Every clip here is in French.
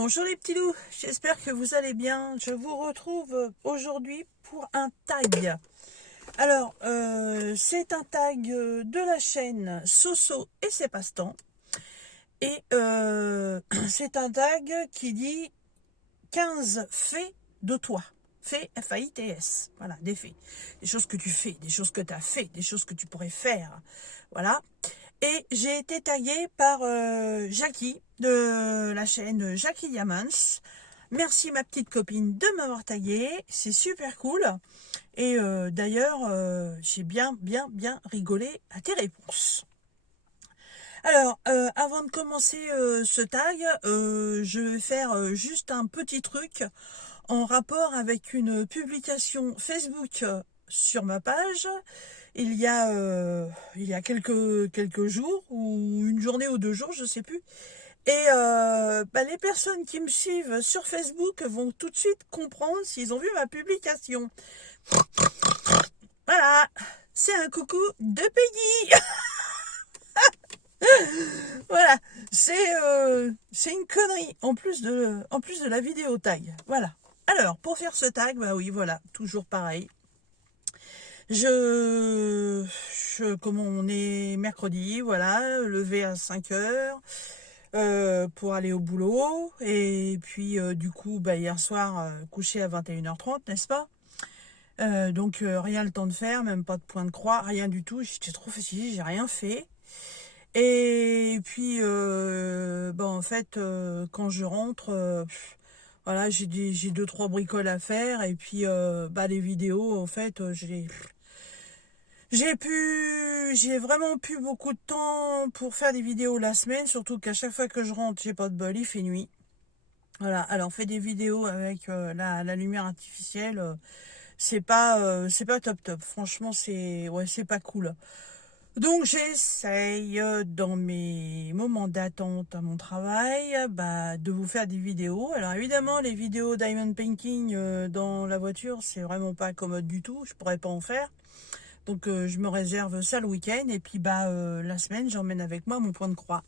Bonjour les petits loups, j'espère que vous allez bien. Je vous retrouve aujourd'hui pour un tag. Alors, c'est un tag de la chaîne Soso et ses passe-temps. Et c'est un tag qui dit 15 faits de toi. Faits, F-A-I-T-S. Voilà, des faits. Des choses que tu fais, des choses que tu as fait, des choses que tu pourrais faire. Voilà. Et j'ai été taguée par Jackie de la chaîne Jackie Diamants. Merci ma petite copine de m'avoir taguée, c'est super cool. Et d'ailleurs, j'ai bien rigolé à tes réponses. Alors, avant de commencer ce tag, je vais faire juste un petit truc en rapport avec une publication Facebook sur ma page. Il y a quelques jours, ou une journée ou 2 jours, je sais plus. Et les personnes qui me suivent sur Facebook vont tout de suite comprendre s'ils ont vu ma publication. Voilà, c'est un coucou de Peggy. Voilà, c'est une connerie en plus de la vidéo tag. Voilà. Alors, pour faire ce tag, bah oui, voilà, toujours pareil. Comme on est mercredi, voilà, levé à 5 heures pour aller au boulot. Et puis, du coup, hier soir, couché à 21h30, n'est-ce pas? Donc, rien le temps de faire, même pas de point de croix, rien du tout. J'étais trop fatiguée, j'ai rien fait. Et puis, en fait, quand je rentre, voilà, j'ai 2-3 bricoles à faire. Et puis, les vidéos, en fait, j'ai vraiment plus beaucoup de temps pour faire des vidéos la semaine, surtout qu'à chaque fois que je rentre, j'ai pas de bol, il fait nuit. Voilà, alors on fait des vidéos avec la lumière artificielle, c'est pas top top. Franchement, c'est pas cool. Donc j'essaye dans mes moments d'attente à mon travail, de vous faire des vidéos. Alors évidemment, les vidéos diamond painting dans la voiture, c'est vraiment pas commode du tout. Je pourrais pas en faire. Donc je me réserve ça le week-end et puis la semaine j'emmène avec moi mon point de croix.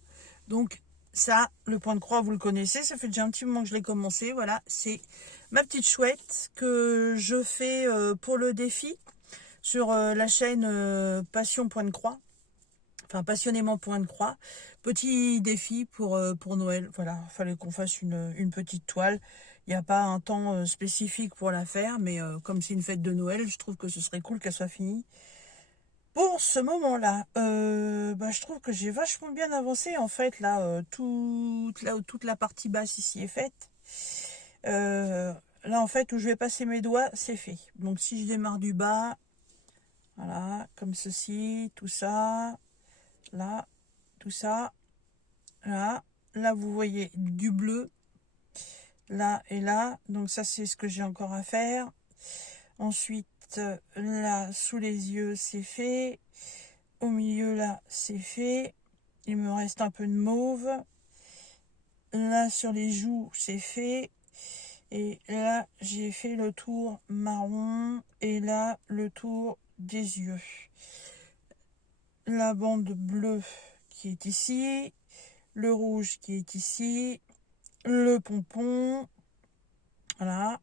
Donc ça, le point de croix vous le connaissez, ça fait déjà un petit moment que je l'ai commencé. Voilà, c'est ma petite chouette que je fais pour le défi sur la chaîne Passion Point de Croix. Enfin passionnément Point de Croix. Petit défi pour Noël. Voilà, il fallait qu'on fasse une petite toile. Il n'y a pas un temps spécifique pour la faire, mais comme c'est une fête de Noël, je trouve que ce serait cool qu'elle soit finie. Pour ce moment-là, je trouve que j'ai vachement bien avancé en fait là, toute la partie basse ici est faite. Là en fait où je vais passer mes doigts, c'est fait. Donc si je démarre du bas, voilà, comme ceci, tout ça, là, tout ça, là vous voyez du bleu, là et là. Donc ça c'est ce que j'ai encore à faire. Ensuite là sous les yeux c'est fait. Au milieu, là, c'est fait. Il me reste un peu de mauve. Là, sur les joues, c'est fait. Et là, j'ai fait le tour marron. Et là, le tour des yeux. La bande bleue qui est ici. Le rouge qui est ici. Le pompon. Voilà.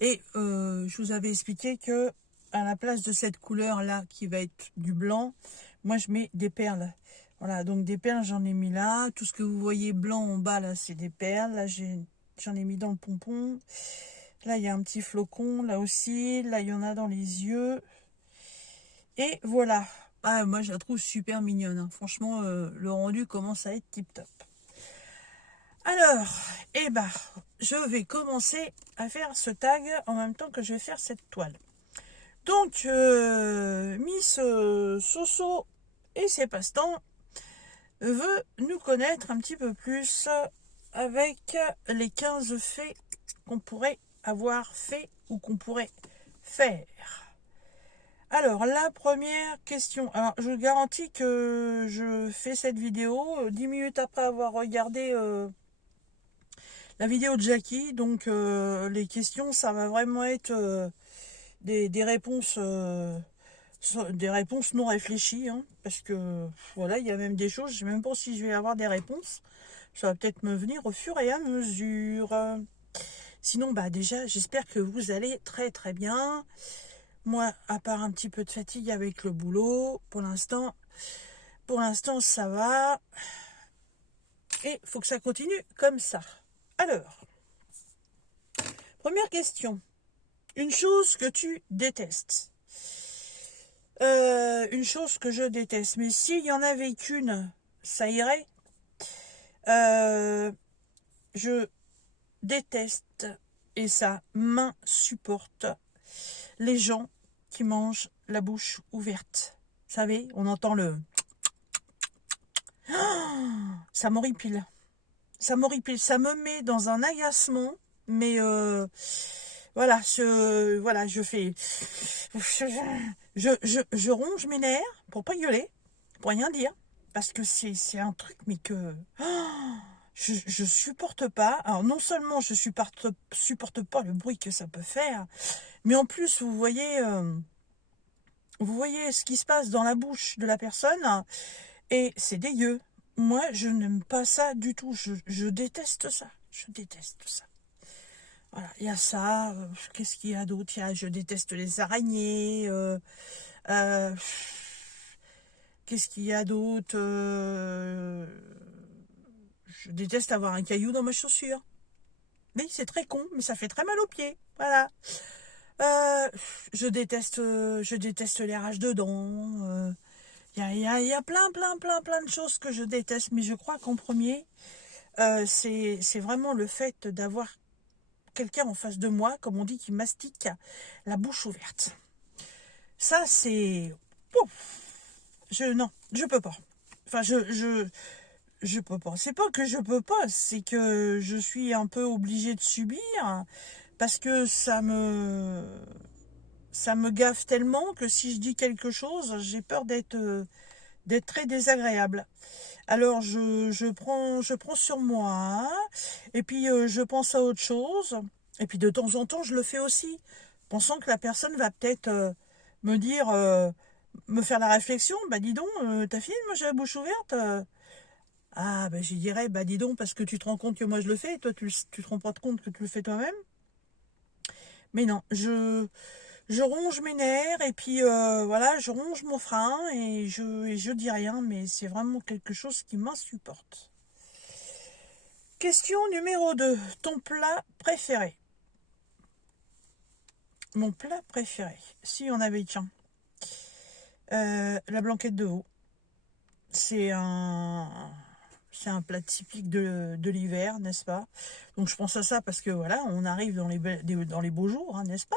Et je vous avais expliqué que à la place de cette couleur-là, qui va être du blanc, moi, je mets des perles. Voilà, donc des perles, j'en ai mis là. Tout ce que vous voyez blanc en bas, là, c'est des perles. Là, j'en ai mis dans le pompon. Là, il y a un petit flocon, là aussi. Là, il y en a dans les yeux. Et voilà. Ah, moi, je la trouve super mignonne, hein. Franchement, le rendu commence à être tip-top. Alors, je vais commencer à faire ce tag en même temps que je vais faire cette toile. Donc, Miss Soso et ses passe-temps veut nous connaître un petit peu plus avec les 15 faits qu'on pourrait avoir fait ou qu'on pourrait faire. Alors, la première question. Alors, je vous garantis que je fais cette vidéo 10 minutes après avoir regardé la vidéo de Jackie. Donc, les questions, ça va vraiment être des réponses non réfléchies, hein, parce que voilà, il y a même des choses, je ne sais même pas si je vais avoir des réponses. Ça va peut-être me venir au fur et à mesure. Sinon, bah déjà, j'espère que vous allez très très bien. Moi, à part un petit peu de fatigue avec le boulot, pour l'instant, ça va. Et il faut que ça continue comme ça. Alors, première question. Une chose que tu détestes. Une chose que je déteste. Mais s'il y en avait qu'une, ça irait. Je déteste, et ça m'insupporte, les gens qui mangent la bouche ouverte. Vous savez, on entend le... Ça m'horripile. Ça m'horripile. Ça me met dans un agacement. Mais voilà, je fais... Je ronge mes nerfs pour pas gueuler, pour rien dire. Parce que c'est un truc, mais que... Je supporte pas. Alors non seulement je supporte pas le bruit que ça peut faire, mais en plus vous voyez ce qui se passe dans la bouche de la personne et c'est dégueu. Moi je n'aime pas ça du tout. Je déteste ça. Je déteste ça. Voilà, il y a ça. Qu'est-ce qu'il y a d'autre? Je déteste les araignées. Qu'est-ce qu'il y a d'autre? Je déteste avoir un caillou dans ma chaussure. Oui, c'est très con, mais ça fait très mal aux pieds. Voilà. Je déteste les rages de dents. Il y a plein de choses que je déteste, mais je crois qu'en premier, c'est vraiment le fait d'avoir quelqu'un en face de moi, comme on dit, qui mastique la bouche ouverte. Ça, c'est... Non, je peux pas. Enfin, je peux pas. C'est pas que je peux pas, c'est que je suis un peu obligée de subir parce que ça me gaffe tellement que si je dis quelque chose, j'ai peur d'être très désagréable. Alors je prends sur moi hein, et puis je pense à autre chose et puis de temps en temps je le fais aussi, pensant que la personne va peut-être me dire me faire la réflexion, bah dis donc ta fille moi j'ai la bouche ouverte. Ah, ben j'y dirais, bah dis donc, parce que tu te rends compte que moi je le fais, et toi tu te rends pas compte que tu le fais toi-même. Mais non, je ronge mes nerfs, et puis voilà, je ronge mon frein, et je dis rien, mais c'est vraiment quelque chose qui m'insupporte. Question numéro 2. Ton plat préféré? Mon plat préféré, si on avait qu'un. La blanquette de veau. C'est un plat typique de l'hiver, n'est-ce pas? Donc je pense à ça parce que voilà, on arrive dans les beaux jours, hein, n'est-ce pas?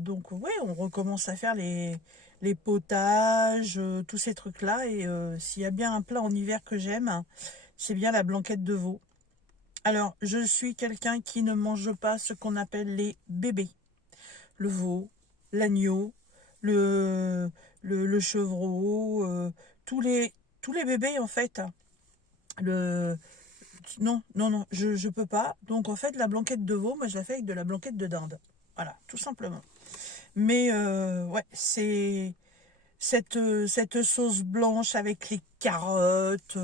Donc ouais, on recommence à faire les potages, tous ces trucs-là. Et s'il y a bien un plat en hiver que j'aime, c'est bien la blanquette de veau. Alors, je suis quelqu'un qui ne mange pas ce qu'on appelle les bébés. Le veau, l'agneau, le chevreau, tous les bébés en fait. Non, je peux pas. Donc en fait, la blanquette de veau, moi je la fais avec de la blanquette de dinde. Voilà, tout simplement. Mais ouais, c'est cette sauce blanche avec les carottes,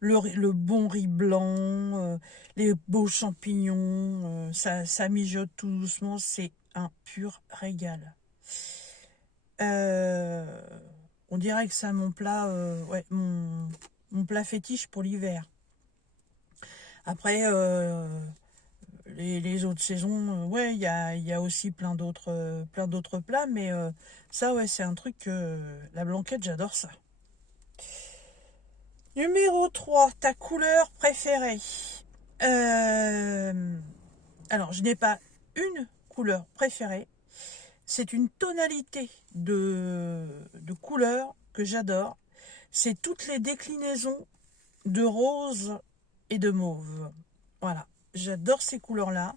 le bon riz blanc, les beaux champignons, ça mijote tout doucement, c'est un pur régal. Euh, on dirait que c'est mon plat, ouais, mon plat fétiche pour l'hiver. Après, les autres saisons, ouais, il y a aussi plein d'autres plats, mais ça, ouais, c'est un truc la blanquette, j'adore ça. Numéro 3, ta couleur préférée. Alors, je n'ai pas une couleur préférée. C'est une tonalité de couleurs que j'adore. C'est toutes les déclinaisons de rose et de mauve. Voilà, j'adore ces couleurs-là.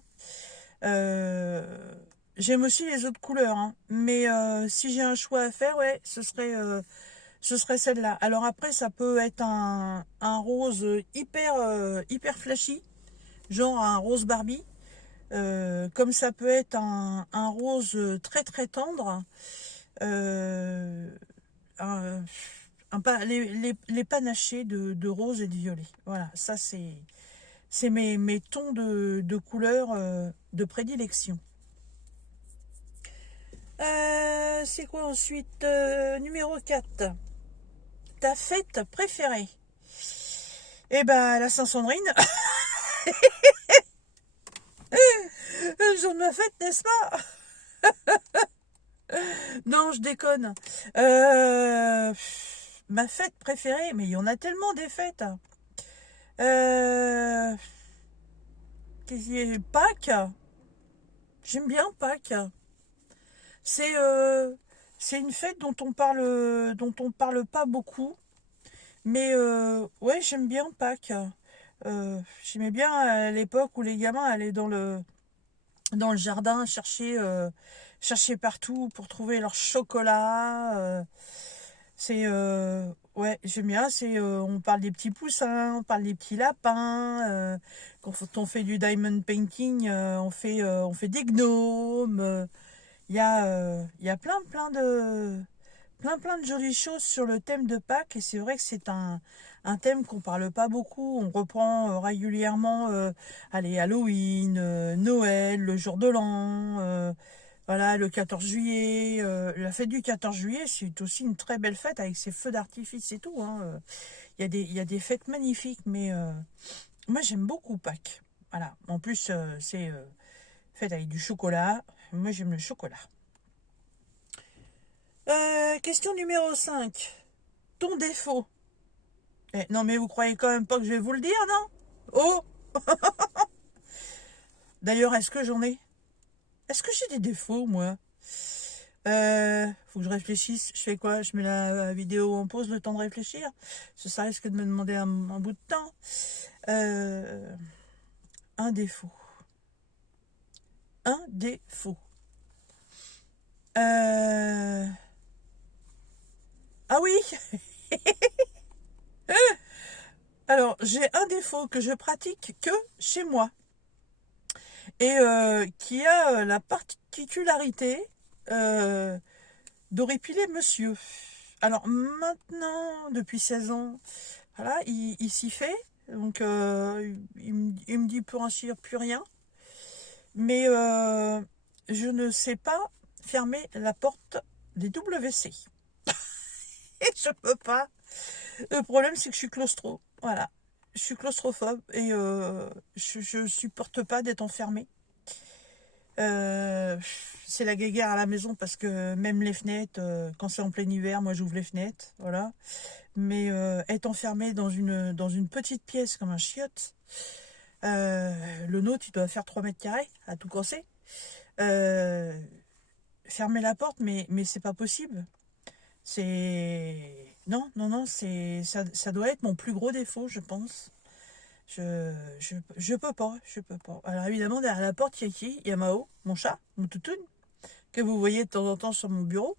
J'aime aussi les autres couleurs, hein. Mais si j'ai un choix à faire, ouais, ce serait celle-là. Alors après, ça peut être un rose hyper flashy, genre un rose Barbie. Comme ça peut être un rose très tendre. Euh, un, les panachés de rose et de violet. Voilà, ça c'est mes tons de couleur de prédilection. C'est quoi ensuite? Numéro 4. Ta fête préférée? Eh ben, la Saint-Sandrine. Le jour de ma fête, n'est-ce pas? Non, je déconne. Ma fête préférée, mais il y en a tellement des fêtes. Euh, Pâques. J'aime bien Pâques. C'est c'est une fête dont on parle pas beaucoup. Mais ouais, j'aime bien Pâques. J'aimais bien à l'époque où les gamins allaient dans le jardin chercher partout pour trouver leur chocolat. Ouais, j'aime bien. On parle des petits poussins, on parle des petits lapins. Quand on fait du diamond painting, on fait des gnomes. Il y a plein de jolies choses sur le thème de Pâques, et c'est vrai que c'est un thème qu'on parle pas beaucoup. On reprend régulièrement allez, Halloween, Noël, le jour de l'an, voilà, le 14 juillet. La fête du 14 juillet, c'est aussi une très belle fête avec ses feux d'artifice et tout, hein. Il y a des fêtes magnifiques, mais moi j'aime beaucoup Pâques. Voilà. En plus, c'est fête avec du chocolat. Moi j'aime le chocolat. Question numéro 5. Ton défaut. Non mais vous croyez quand même pas que je vais vous le dire, non? Oh. D'ailleurs, est-ce que j'en ai? Est-ce que j'ai des défauts, moi? Faut que je réfléchisse. Je fais quoi? Je mets la vidéo en pause, le temps de réfléchir. Ça risque de me demander un bout de temps. Un défaut. Un défaut. Ah oui. Alors, j'ai un défaut que je pratique que chez moi et qui a la particularité d'horripiler monsieur. Alors maintenant, depuis 16 ans, voilà, il s'y fait. Donc il me dit pour ainsi dire plus rien. Mais je ne sais pas fermer la porte des WC. Et je peux pas. Le problème, c'est que je suis claustro. Voilà. Je suis claustrophobe et je supporte pas d'être enfermée. C'est la guéguerre à la maison parce que même les fenêtres, quand c'est en plein hiver, moi j'ouvre les fenêtres, voilà. Mais être enfermé dans une petite pièce comme un chiotte, le nôtre il doit faire 3 mètres carrés à tout casser. Fermer la porte, mais c'est pas possible. Non, ça doit être mon plus gros défaut, je pense. Je peux pas, je peux pas. Alors évidemment, derrière la porte, il y a qui? Il y a Mao, mon chat, mon toutoune, que vous voyez de temps en temps sur mon bureau.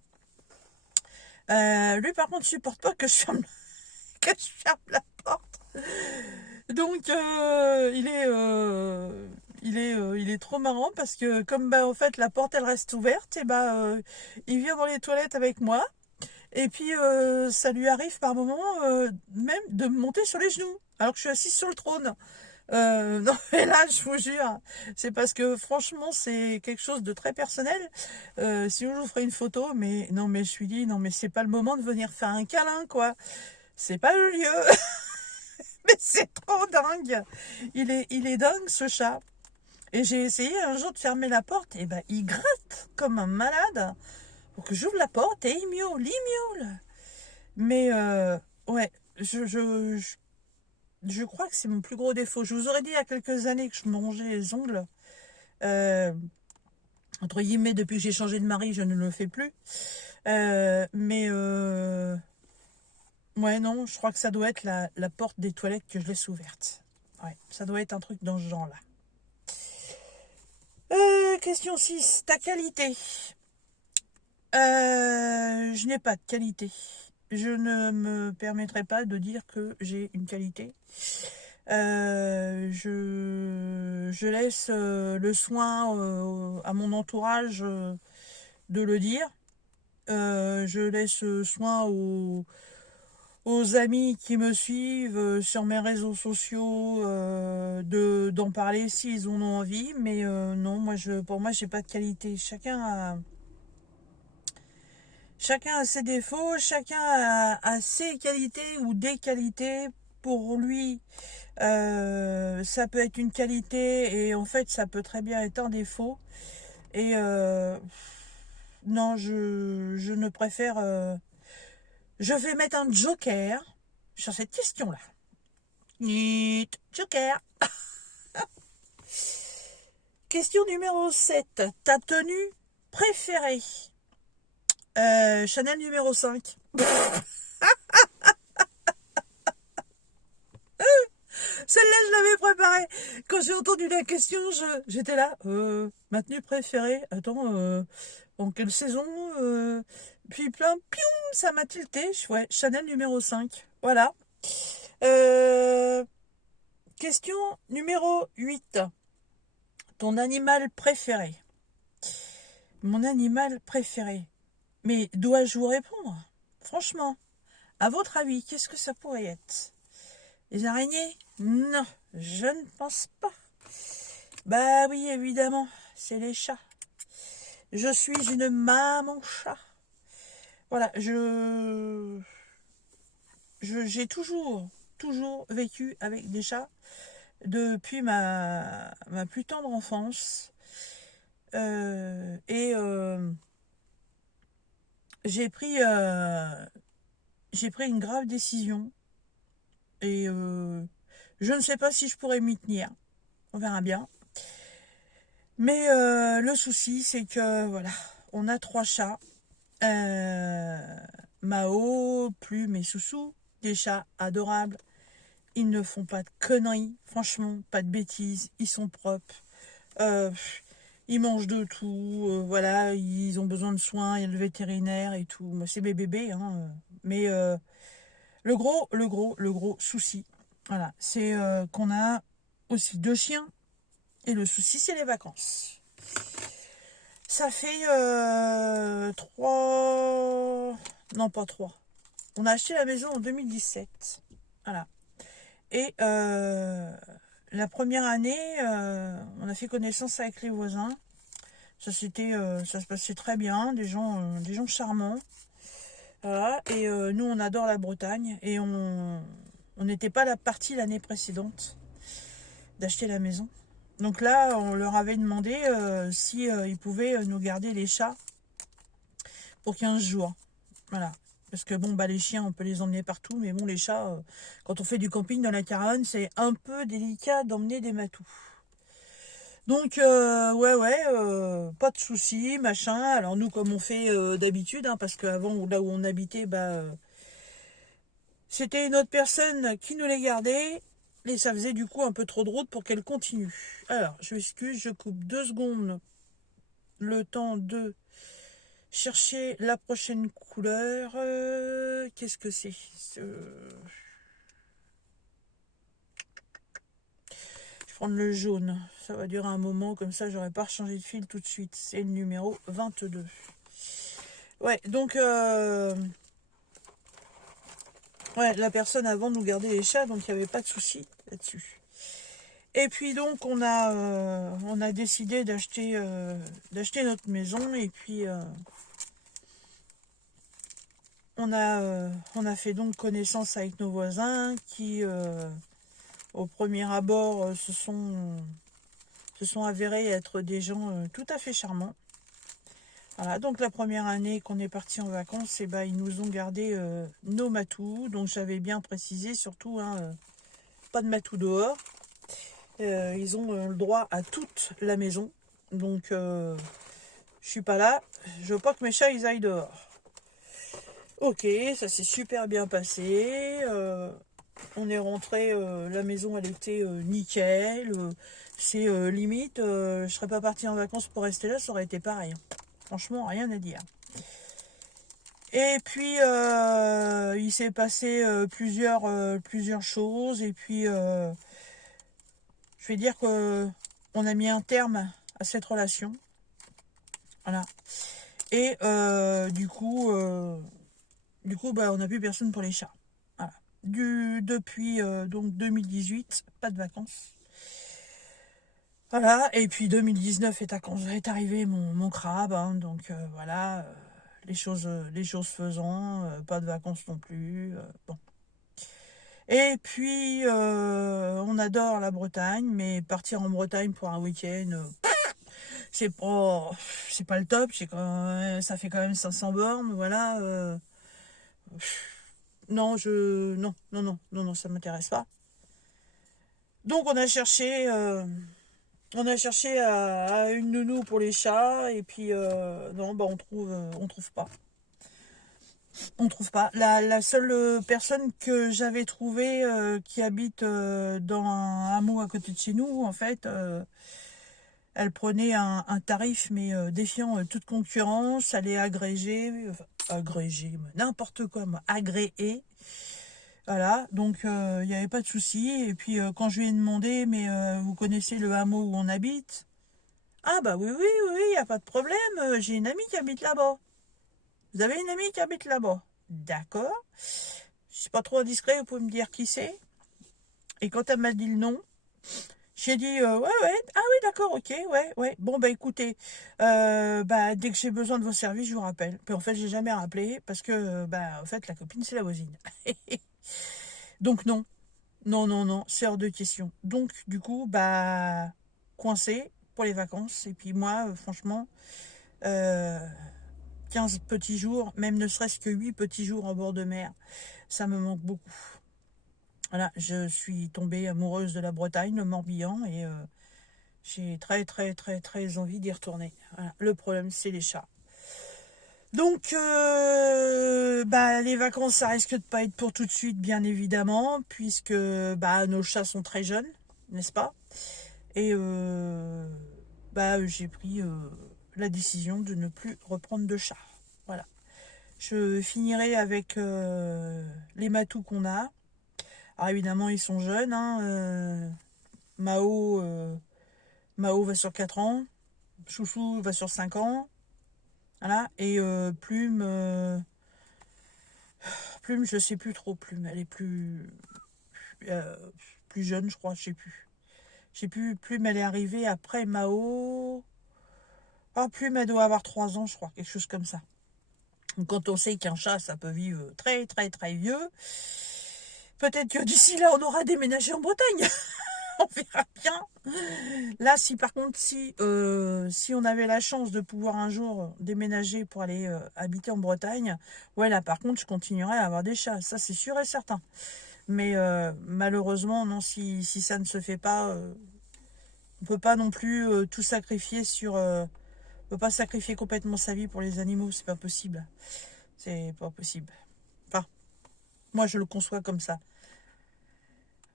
Lui, par contre, supporte pas que que je ferme la porte. Donc, il est trop marrant parce que comme bah, en fait la porte elle reste ouverte, et bah il vient dans les toilettes avec moi. Et puis ça lui arrive par moment même de me monter sur les genoux alors que je suis assise sur le trône. Non mais là je vous jure, c'est parce que franchement c'est quelque chose de très personnel. Sinon je vous ferai une photo, mais non mais je lui dis non mais c'est pas le moment de venir faire un câlin quoi. C'est pas le lieu. Mais c'est trop dingue. Il est dingue ce chat. Et j'ai essayé un jour de fermer la porte, et ben il gratte comme un malade pour que j'ouvre la porte et il miaule. Mais ouais, je crois que c'est mon plus gros défaut. Je vous aurais dit il y a quelques années que je me rongeais les ongles. Entre guillemets, depuis que j'ai changé de mari, je ne le fais plus. Mais ouais, non, je crois que ça doit être la porte des toilettes que je laisse ouverte. Ouais, ça doit être un truc dans ce genre-là. Question 6. Ta qualité. Je n'ai pas de qualité. Je ne me permettrai pas de dire que j'ai une qualité. Je laisse le soin à mon entourage de le dire. Je laisse soin aux amis qui me suivent sur mes réseaux sociaux d'en parler s'ils en ont envie, mais non, pour moi, j'ai pas de qualité. Chacun a ses défauts, chacun a ses qualités ou des qualités. Pour lui, ça peut être une qualité et en fait, ça peut très bien être un défaut. Et non, je ne préfère... je vais mettre un joker sur cette question-là. Joker. Question numéro 7. Ta tenue préférée? Chanel numéro 5. Celle-là, je l'avais préparée. Quand j'ai entendu la question, j'étais là. Ma tenue préférée? Attends, en quelle saison? Puis plein, pium, ça m'a tilté. Ouais, Chanel numéro 5. Voilà. Question numéro 8. Ton animal préféré? Mon animal préféré. Mais dois-je vous répondre? Franchement, à votre avis, qu'est-ce que ça pourrait être? Les araignées? Non, je ne pense pas. Bah oui, évidemment, c'est les chats. Je suis une maman chat. Voilà, j'ai toujours vécu avec des chats depuis ma plus tendre enfance. Et j'ai pris une grave décision. Et je ne sais pas si je pourrais m'y tenir. On verra bien. Mais le souci, c'est que voilà, on a 3 chats. Mao, Plume et Soussou, des chats adorables. Ils ne font pas de conneries, franchement, pas de bêtises. Ils sont propres. Euh, Ils mangent de tout. Voilà, ils ont besoin de soins. Il y a le vétérinaire et tout. Moi, c'est mes bébés, hein. Mais le gros souci, voilà, c'est qu'on a aussi 2 chiens. Et le souci, c'est les vacances. Ça fait 3... Non, pas 3. On a acheté la maison en 2017. Voilà. Et la première année, on a fait connaissance avec les voisins. Ça se passait très bien, des gens charmants. Voilà. Et nous, on adore la Bretagne. Et on n'était pas partie l'année précédente d'acheter la maison. Donc là, on leur avait demandé si ils pouvaient nous garder les chats pour 15 jours. Voilà. Parce que bon, bah les chiens, on peut les emmener partout, mais bon, les chats, quand on fait du camping dans la caravane, c'est un peu délicat d'emmener des matous. Donc, pas de soucis, machin. Alors nous, comme on fait d'habitude, hein, parce qu'avant, là où on habitait, c'était une autre personne qui nous les gardait. Et ça faisait du coup un peu trop de route pour qu'elle continue. Alors, je m'excuse, je coupe 2 secondes le temps de chercher la prochaine couleur. Qu'est-ce que c'est? Je vais prendre le jaune. Ça va durer un moment, comme ça j'aurai pas changé de fil tout de suite. C'est le numéro 22. Ouais, donc la personne avant nous gardait les chats, donc il n'y avait pas de souci là-dessus. Et puis donc on a décidé d'acheter notre maison et puis on a fait donc connaissance avec nos voisins qui au premier abord se sont avérés être des gens tout à fait charmants. Voilà, donc la première année qu'on est parti en vacances, ils nous ont gardé nos matous. Donc j'avais bien précisé surtout pas de matous dehors. Ils ont le droit à toute la maison. Donc je suis pas là. Je veux pas que mes chats ils aillent dehors. Ok, ça s'est super bien passé. On est rentré, la maison elle était nickel. C'est limite, je serais pas partie en vacances pour rester là, ça aurait été pareil. Franchement, rien à dire. Et puis il s'est passé plusieurs choses. Et puis je vais dire que on a mis un terme à cette relation. Voilà. Et du coup, on n'a plus personne pour les chats. Voilà. depuis donc 2018, pas de vacances. Voilà, et puis 2019 est arrivé mon crabe, hein, donc voilà, les choses faisant, pas de vacances non plus. Bon. Et puis, on adore la Bretagne, mais partir en Bretagne pour un week-end, c'est pas, c'est pas le top. Ça fait quand même 500 bornes, voilà. Non, non, ça m'intéresse pas. Donc on a cherché à une nounou pour les chats, et puis non, bah on trouve pas. On trouve pas. La seule personne que j'avais trouvée qui habite dans un hameau à côté de chez nous, en fait, elle prenait un tarif, mais défiant toute concurrence. Elle est agrégée, agrégée, n'importe quoi, moi, agréée. Voilà, donc il n'y avait pas de souci. Et puis quand je lui ai demandé, mais vous connaissez le hameau où on habite? Ah bah oui, il n'y a pas de problème. J'ai une amie qui habite là-bas. Vous avez une amie qui habite là-bas? D'accord. Je suis pas trop indiscret, vous pouvez me dire qui c'est? Et quand elle m'a dit le nom, j'ai dit ouais, ah oui, d'accord, ok, ouais. Bon bah écoutez, bah dès que j'ai besoin de vos services, je vous rappelle. Puis en fait, j'ai jamais rappelé parce que bah en fait la copine c'est la voisine. Donc non, c'est hors de question. Donc du coup bah coincé pour les vacances. Et puis moi, franchement, euh, 15 petits jours, même ne serait-ce que 8 petits jours en bord de mer, ça me manque beaucoup. Voilà, je suis tombée amoureuse de la Bretagne, le Morbihan, et j'ai très envie d'y retourner. Voilà. Le problème, c'est les chats. Donc, bah, les vacances, ça risque de pas être pour tout de suite, bien évidemment, puisque bah, nos chats sont très jeunes, n'est-ce pas? Et bah, j'ai pris la décision de ne plus reprendre de chat. Voilà. Je finirai avec les matous qu'on a. Alors évidemment, ils sont jeunes, hein, Mao, Mao va sur 4 ans, Chouchou va sur 5 ans, voilà, et Plume, je sais plus trop, Plume, elle est euh, plus jeune, je crois, je sais plus. Je sais plus, Plume, elle est arrivée après Mao. Ah, Plume, elle doit avoir 3 ans, je crois, quelque chose comme ça. Donc, quand on sait qu'un chat, ça peut vivre très vieux, peut-être que d'ici là, on aura déménagé en Bretagne. On verra bien. Là, si par contre, si on avait la chance de pouvoir un jour déménager pour aller habiter en Bretagne, ouais, là par contre, je continuerai à avoir des chats, ça c'est sûr et certain. Mais malheureusement, non, si ça ne se fait pas, on peut pas non plus tout sacrifier on peut pas sacrifier complètement sa vie pour les animaux, c'est pas possible. C'est pas possible. Enfin, moi je le conçois comme ça.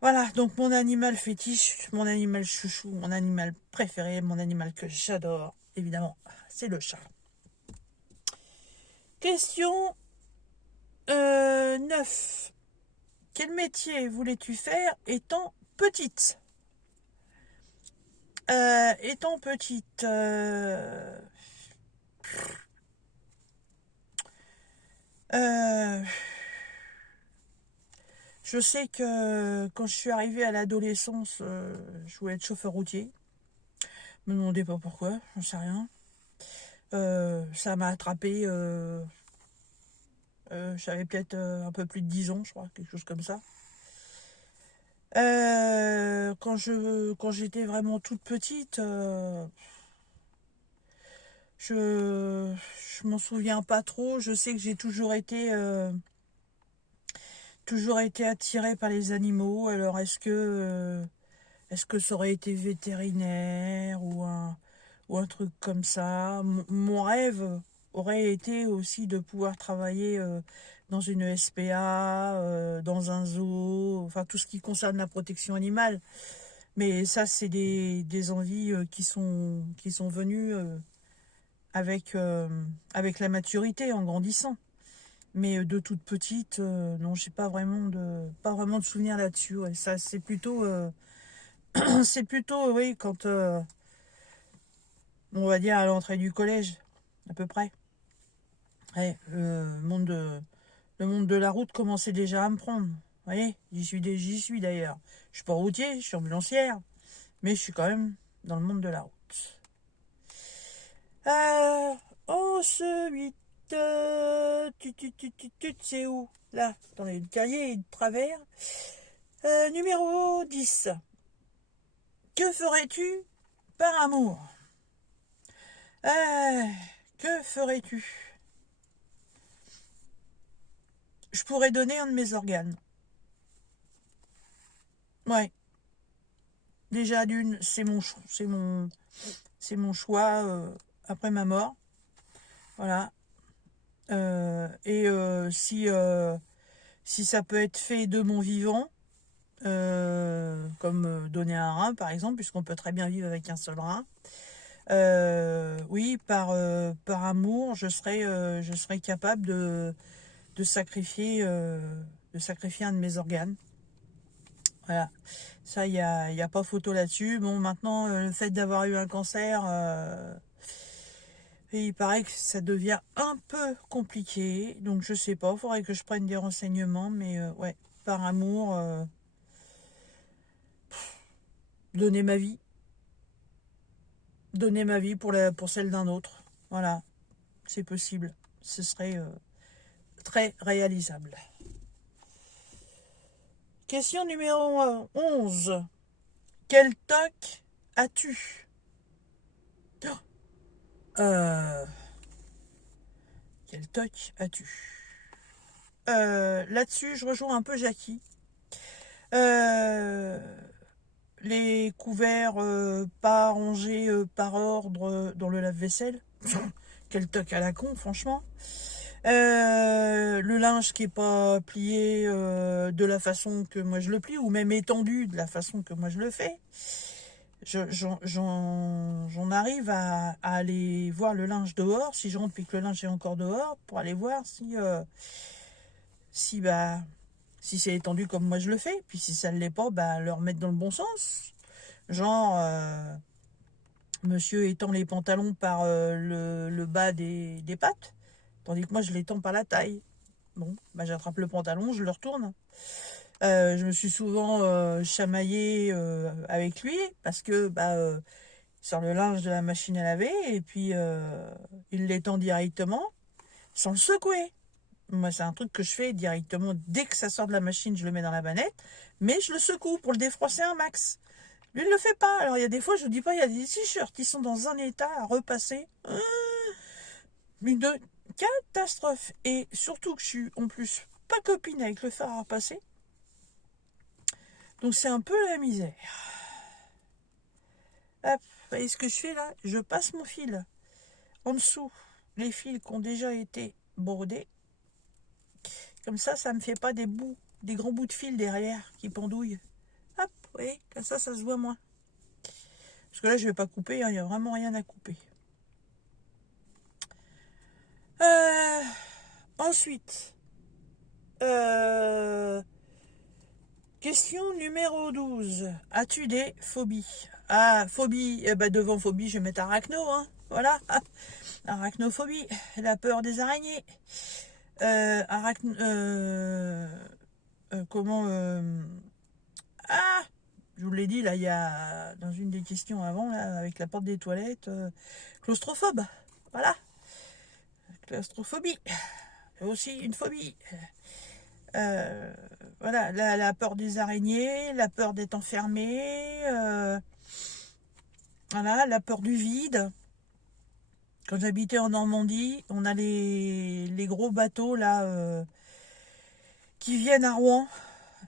Voilà, donc mon animal fétiche, mon animal chouchou, mon animal préféré, mon animal que j'adore, évidemment, c'est le chat. Question 9. Quel métier voulais-tu faire étant petite? Étant petite, euh, je sais que quand je suis arrivée à l'adolescence, je voulais être chauffeur routier. Me demandez pas pourquoi, j'en sais rien. Ça m'a attrapé, j'avais peut-être un peu plus de 10 ans, je crois, quelque chose comme ça. Quand j'étais vraiment toute petite, je m'en souviens pas trop. Je sais que j'ai toujours été attirée par les animaux. Alors est-ce que ça aurait été vétérinaire ou un truc comme ça? Mon rêve aurait été aussi de pouvoir travailler dans une SPA, dans un zoo, enfin tout ce qui concerne la protection animale. Mais ça, c'est des envies qui sont venues avec la maturité, en grandissant. Mais de toute petite, non, j'ai pas vraiment de souvenirs là-dessus. Ouais. Ça, c'est plutôt, c'est plutôt, oui, quand, on va dire à l'entrée du collège, à peu près. Ouais, le monde de la route commençait déjà à me prendre. voyez, j'y suis d'ailleurs. Je suis pas routier, je suis ambulancière, mais je suis quand même dans le monde de la route. Ensuite, c'est où? Là, attendez, le cahier est de travers. Numéro 10. Que ferais-tu par amour? Que ferais-tu? Je pourrais donner un de mes organes. Ouais. Déjà d'une, c'est mon choix après ma mort. Voilà. Si ça peut être fait de mon vivant, comme donner un rein par exemple, puisqu'on peut très bien vivre avec un seul rein. Oui, par amour, je serais capable de sacrifier un de mes organes. Voilà. Ça, il y a pas photo là-dessus. Bon, maintenant, le fait d'avoir eu un cancer, il paraît que ça devient un peu compliqué. Donc, je sais pas, il faudrait que je prenne des renseignements. Mais ouais, par amour, donner ma vie. Donner ma vie pour celle d'un autre. Voilà, c'est possible. Ce serait très réalisable. Question numéro 11. Quel toc as-tu? Euh, Quel toc as-tu? Là-dessus, je rejoins un peu Jackie. Les couverts pas rangés par ordre dans le lave-vaisselle. Quel toc à la con, franchement. Le linge qui est pas plié de la façon que moi je le plie, ou même étendu de la façon que moi je le fais. J'en arrive à aller voir le linge dehors, si je rentre puis que le linge est encore dehors, pour aller voir si c'est étendu comme moi je le fais, puis si ça ne l'est pas, le remettre dans le bon sens. Genre, monsieur étend les pantalons par le bas des pattes, tandis que moi je l'étends par la taille. Bon, j'attrape le pantalon, je le retourne. Je me suis souvent chamaillée avec lui parce que il sort le linge de la machine à laver et puis il l'étend directement sans le secouer. Moi, c'est un truc que je fais directement dès que ça sort de la machine, je le mets dans la bannette, mais je le secoue pour le défroisser un max. Lui, il le fait pas. Alors, il y a des fois, je vous dis pas, il y a des t-shirts qui sont dans un état à repasser. Une catastrophe. Et surtout que je suis en plus pas copine avec le fer à repasser. Donc, c'est un peu la misère. Hop, vous voyez ce que je fais là? Je passe mon fil en dessous, les fils qui ont déjà été brodés. Comme ça me fait pas des grands bouts de fil derrière qui pendouillent. Hop, vous voyez, comme ça se voit moins. Parce que là, je vais pas couper, il n'y a vraiment rien à couper. Ensuite, question numéro 12. As-tu des phobies? Ah, phobie, devant phobie, je vais mettre arachno, hein. Voilà. Arachnophobie, la peur des araignées. Comment je vous l'ai dit là, il y a dans une des questions avant là, avec la porte des toilettes, claustrophobe. Voilà, claustrophobie, c'est aussi une phobie. Voilà, la peur des araignées, la peur d'être enfermé, voilà, la peur du vide. Quand j'habitais en Normandie, on a les gros bateaux là qui viennent à Rouen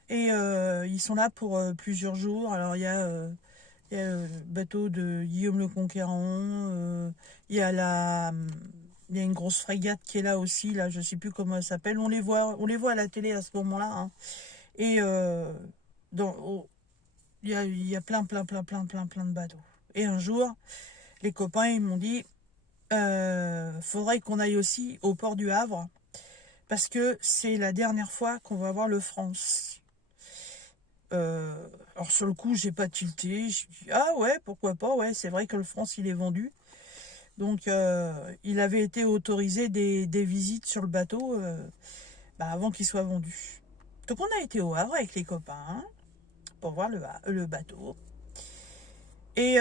et ils sont là pour plusieurs jours. Alors il y a le bateau de Guillaume le Conquérant, il y a une grosse frégate qui est là aussi, là, je sais plus comment elle s'appelle. On les voit à la télé à ce moment-là, hein. Et il y a plein de bateaux. Et un jour, les copains ils m'ont dit faudrait qu'on aille aussi au port du Havre parce que c'est la dernière fois qu'on va voir le France. Alors sur le coup j'ai pas tilté, je me dis ah ouais pourquoi pas, ouais c'est vrai que le France il est vendu, donc il avait été autorisé des visites sur le bateau avant qu'il soit vendu. Donc on a été au Havre avec les copains pour voir le bateau. Et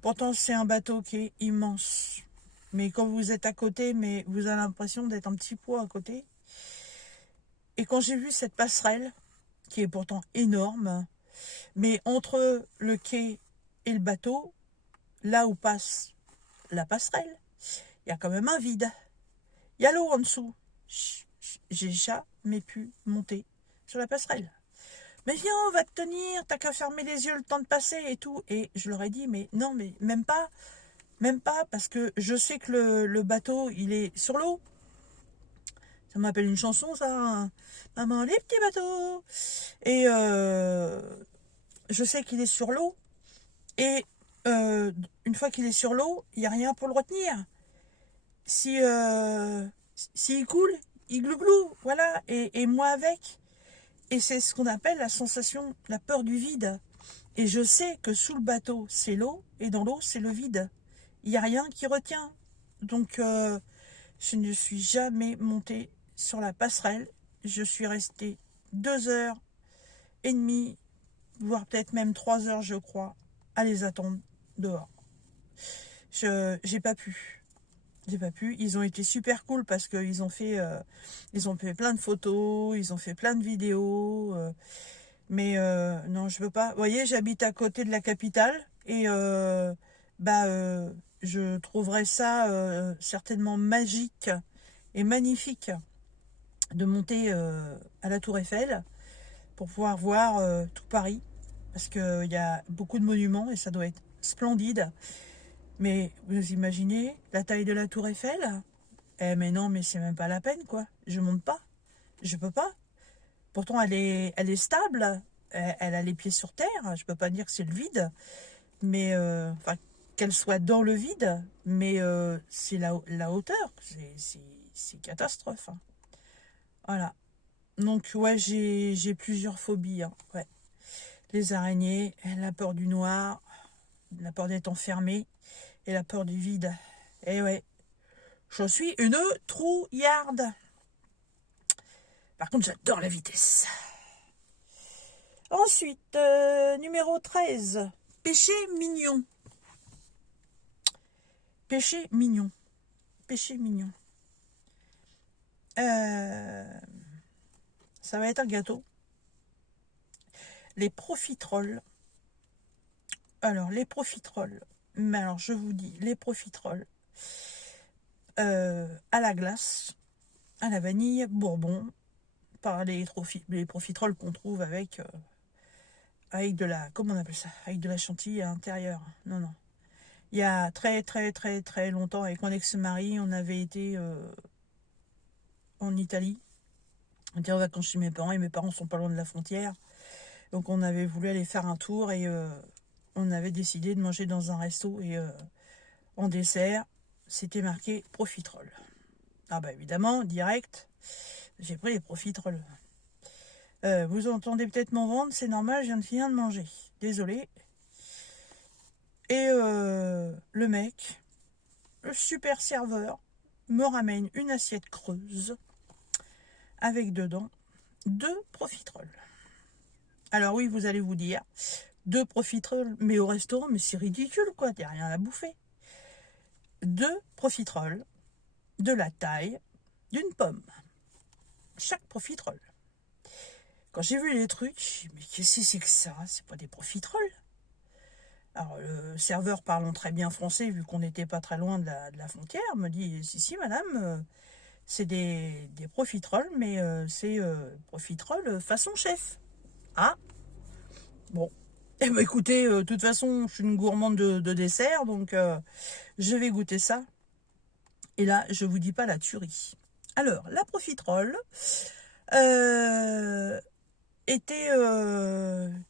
pourtant c'est un bateau qui est immense. Mais quand vous êtes à côté, mais vous avez l'impression d'être un petit pot à côté. Et quand j'ai vu cette passerelle, qui est pourtant énorme, mais entre le quai et le bateau, là où passe la passerelle, il y a quand même un vide. Il y a l'eau en dessous. J'ai jamais pu monter sur la passerelle. Mais viens, on va te tenir, t'as qu'à fermer les yeux le temps de passer et tout. Et je leur ai dit, mais non, mais même pas, parce que je sais que le bateau, il est sur l'eau. Ça m'appelle une chanson, ça. Hein. Maman, les petits bateaux. Et je sais qu'il est sur l'eau. Et une fois qu'il est sur l'eau, il n'y a rien pour le retenir. S'il coule, il glouglou, voilà. Et moi avec. Et c'est ce qu'on appelle la sensation, la peur du vide. Et je sais que sous le bateau, c'est l'eau, et dans l'eau, c'est le vide. Il n'y a rien qui retient. Donc, je ne suis jamais montée sur la passerelle. Je suis restée 2h30, voire peut-être même 3 heures, je crois, à les attendre dehors. J'ai pas pu. J'ai pas pu. Ils ont été super cool parce qu'ils ont fait plein de photos, ils ont fait plein de vidéos. Mais non, je veux pas. Vous voyez, j'habite à côté de la capitale et je trouverais ça certainement magique et magnifique de monter à la Tour Eiffel pour pouvoir voir tout Paris. Parce qu'il y a beaucoup de monuments et ça doit être splendide. Mais vous imaginez la taille de la Tour Eiffel? Eh mais non, mais c'est même pas la peine, quoi. Je monte pas. Je peux pas. Pourtant, elle est stable. Elle a les pieds sur terre. Je peux pas dire que c'est le vide. Mais, enfin, qu'elle soit dans le vide. Mais c'est la hauteur. C'est catastrophe. Hein. Voilà. Donc, ouais, j'ai plusieurs phobies. Hein. Ouais. Les araignées, la peur du noir, la peur d'être enfermée et la peur du vide. Et ouais, je suis une trouillarde. Par contre, j'adore la vitesse. Ensuite, numéro 13, péché mignon. Péché mignon. Péché mignon. Ça va être un gâteau. Les profiteroles. Alors, les profiteroles. Mais alors, je vous dis, les profiteroles à la glace, à la vanille, bourbon, par les profiteroles qu'on trouve avec de la, comment on appelle ça, avec de la chantilly à l'intérieur. Non, non. Il y a très, très, très, très longtemps, avec mon ex-mari, on avait été en Italie. On était en vacances chez mes parents, et mes parents sont pas loin de la frontière. Donc, on avait voulu aller faire un tour, et on avait décidé de manger dans un resto, et en dessert, c'était marqué profiterole. Ah bah évidemment, direct, j'ai pris les profiteroles. Vous entendez peut-être mon ventre, c'est normal, je viens de finir de manger. Désolé. Et le mec, le super serveur, me ramène une assiette creuse avec dedans 2 profiteroles. Alors oui, vous allez vous dire, 2 profiteroles, mais au restaurant, mais c'est ridicule quoi, t'as rien à bouffer. 2 profiteroles de la taille d'une pomme. Chaque profiterole. Quand j'ai vu les trucs, mais qu'est-ce que c'est que ça? C'est pas des profiteroles. Alors, le serveur parlant très bien français, vu qu'on n'était pas très loin de la frontière, me dit, si, madame, c'est des profiteroles, mais c'est profiteroles façon chef. Ah, bon. Eh ben, écoutez, de toute façon, je suis une gourmande de dessert, donc je vais goûter ça. Et là, je vous dis pas la tuerie. Alors, la profiterole était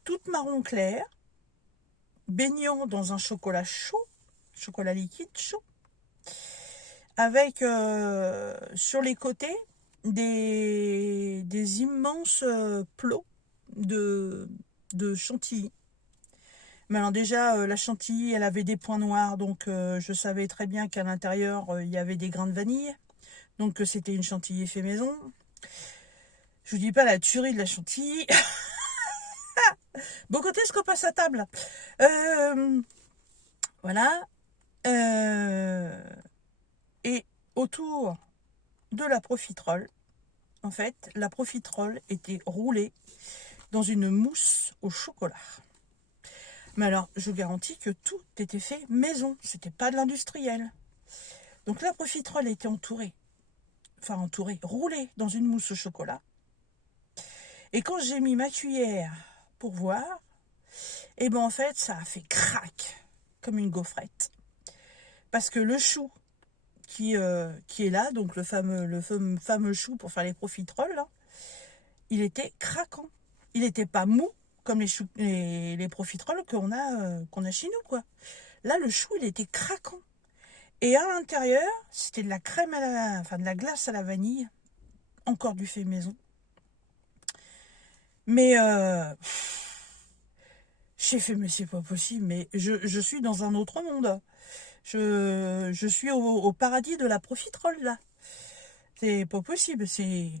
toute marron clair, baignant dans un chocolat chaud, chocolat liquide chaud, avec sur les côtés des immenses plots de chantilly. Mais alors déjà, la chantilly, elle avait des points noirs, donc je savais très bien qu'à l'intérieur, il y avait des grains de vanille. Donc c'était une chantilly fait maison. Je vous dis pas la tuerie de la chantilly. Bon, quand est-ce qu'on passe à table? Voilà. Et autour de la profiterole, en fait, la profiterole était roulée dans une mousse au chocolat. Mais alors, je vous garantis que tout était fait maison. C'était pas de l'industriel. Donc la profiterole était roulée dans une mousse au chocolat. Et quand j'ai mis ma cuillère pour voir, et ben en fait, ça a fait crac, comme une gaufrette. Parce que le chou qui est là, donc le fameux chou pour faire les profiteroles, là, il était craquant. Il n'était pas mou comme les profiteroles qu'on a chez nous, quoi. Là, le chou, il était craquant. Et à l'intérieur, c'était de la crème de la glace à la vanille, encore du fait maison. Mais j'ai fait, mais c'est pas possible, mais je suis dans un autre monde. Je suis au paradis de la profiterole, là. C'est pas possible, c'est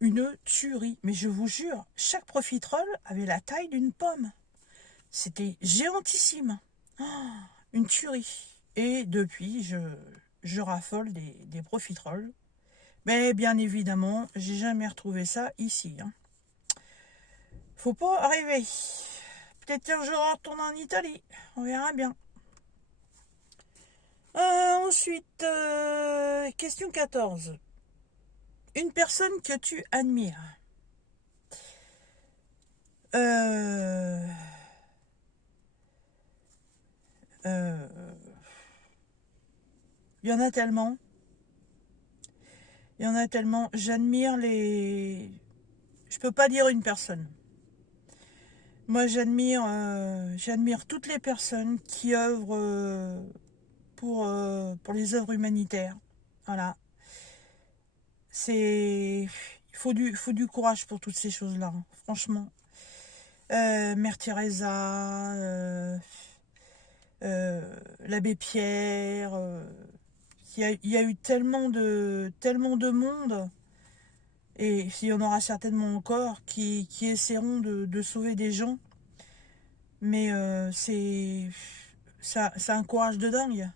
une tuerie. Mais je vous jure, chaque profiterole avait la taille d'une pomme. C'était géantissime. Une tuerie. Et depuis, je raffole des profiteroles. Mais bien évidemment, j'ai jamais retrouvé ça ici. Faut pas arriver. Peut-être qu'un jour on retourne en Italie. On verra bien. Ensuite, question 14. Une personne que tu admires. Il y en a tellement. Il y en a tellement. J'admire les... Je peux pas dire une personne. Moi, j'admire toutes les personnes qui œuvrent pour les œuvres humanitaires. Voilà. Il faut du courage pour toutes ces choses-là, hein, franchement. Mère Teresa, l'abbé Pierre, il y a eu tellement de monde, et il y en aura certainement encore qui essaieront de sauver des gens. Mais c'est un courage de dingue.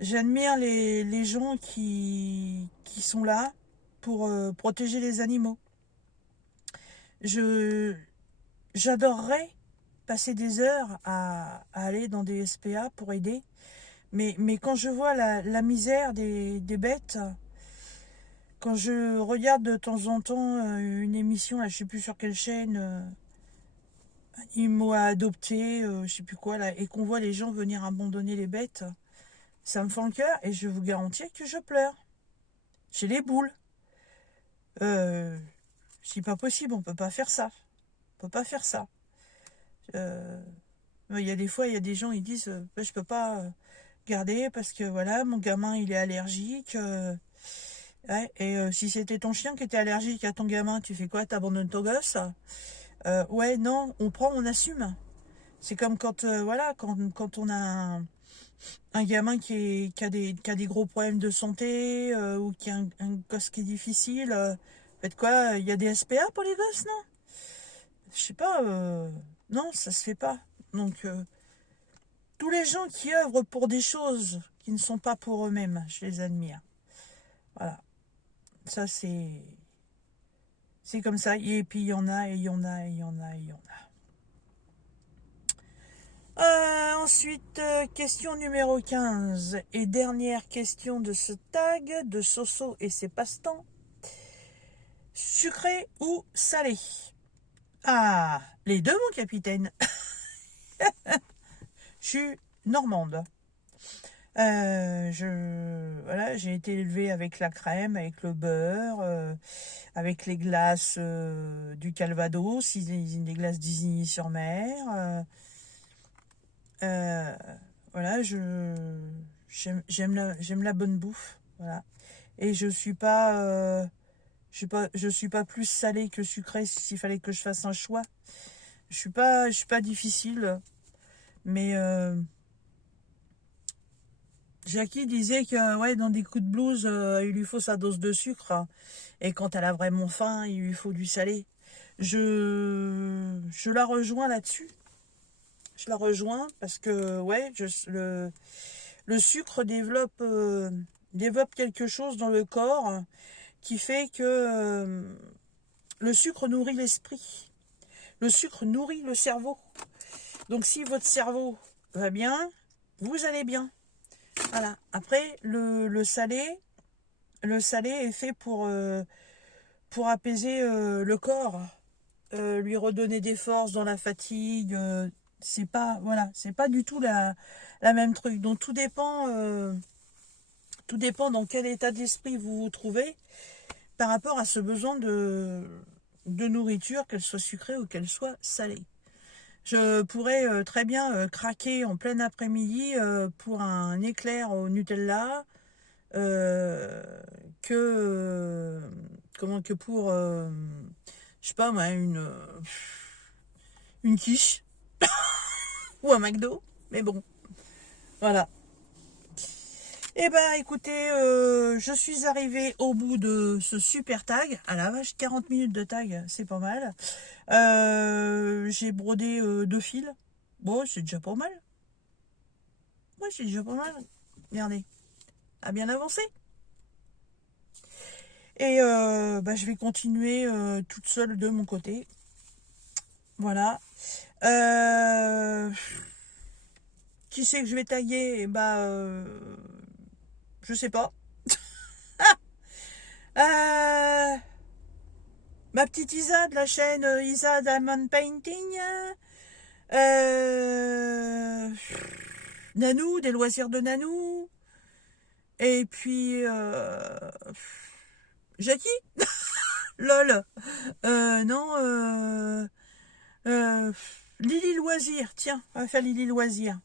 J'admire les gens qui sont là pour protéger les animaux. J'adorerais passer des heures à aller dans des SPA pour aider. Mais quand je vois la misère des bêtes, quand je regarde de temps en temps une émission, là, je sais plus sur quelle chaîne, Animaux à adopter, je sais plus quoi, là, et qu'on voit les gens venir abandonner les bêtes, ça me fend le cœur et je vous garantis que je pleure. J'ai les boules. C'est pas possible, on peut pas faire ça. On peut pas faire ça. Il y a des fois, il y a des gens, ils disent, je peux pas garder parce que voilà, mon gamin, il est allergique. Ouais, et si c'était ton chien qui était allergique à ton gamin, tu fais quoi? T'abandonnes ton gosse? Ouais, non, on prend, on assume. C'est comme quand, voilà, quand on a un gamin qui a des gros problèmes de santé ou qui a un gosse qui est difficile. Faites quoi? Il y a des SPA pour les gosses, non? Je sais pas. Non, ça se fait pas. Donc, tous les gens qui œuvrent pour des choses qui ne sont pas pour eux-mêmes, je les admire. Voilà. Ça, c'est comme ça. Et puis, il y en a, et il y en a, et il y en a, et il y en a. Ensuite, question numéro 15 et dernière question de ce tag de Soso et ses passe-temps. Sucré ou salé? Ah, les deux, mon capitaine. Je suis normande. Voilà, j'ai été élevée avec la crème, avec le beurre, avec les glaces du Calvados, les glaces d'Isigny-sur-Mer. Voilà, j'aime la bonne bouffe, voilà. Et je suis pas plus salée que sucrée s'il fallait que je fasse un choix. Je suis pas difficile, mais Jackie disait que ouais, dans des coups de blues, il lui faut sa dose de sucre. Et quand elle a vraiment faim, il lui faut du salé. Je la rejoins là-dessus. Je la rejoins parce que ouais, le sucre développe quelque chose dans le corps qui fait que le sucre nourrit l'esprit. Le sucre nourrit le cerveau. Donc si votre cerveau va bien, vous allez bien. Voilà. Après, le salé est fait pour apaiser le corps, lui redonner des forces dans la fatigue. C'est pas, voilà, c'est pas du tout la même truc. Donc tout dépend dans quel état d'esprit vous vous trouvez par rapport à ce besoin de nourriture, qu'elle soit sucrée ou qu'elle soit salée. Je pourrais très bien craquer en plein après-midi pour un éclair au Nutella que pour je sais pas moi une quiche ou un McDo, mais bon, voilà. Eh ben écoutez, je suis arrivée au bout de ce super tag. À la vache, 40 minutes de tag, c'est pas mal. J'ai brodé 2 fils. Bon, c'est déjà pas mal. Ouais, c'est déjà pas mal. Regardez, a bien avancé. Et bah, je vais continuer toute seule de mon côté. Voilà. Qui c'est que je vais taguer? Bah, je sais pas. Euh, Ma petite Isa de la chaîne Isa Diamond Painting. Euh, Nanou, des loisirs de Nanou. Et puis, Jackie? Lol. Non, euh, Lily Loisir. Tiens, on va faire Lily Loisir.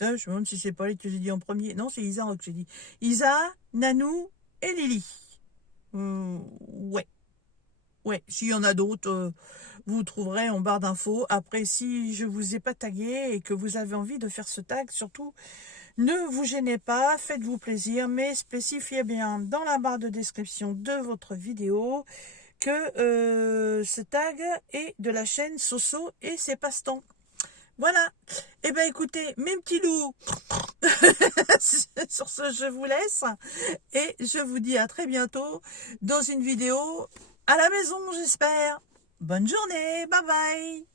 Je me demande si c'est pas elle que j'ai dit en premier. Non, c'est Isa que j'ai dit. Isa, Nanou et Lily. Ouais. Ouais, s'il y en a d'autres, vous trouverez en barre d'infos. Après, si je vous ai pas tagué et que vous avez envie de faire ce tag, surtout, ne vous gênez pas, faites-vous plaisir, mais spécifiez bien dans la barre de description de votre vidéo que ce tag est de la chaîne Soso et ses passe-temps. Voilà. Eh bien, écoutez, mes petits loups, sur ce, je vous laisse et je vous dis à très bientôt dans une vidéo à la maison, j'espère. Bonne journée, bye bye.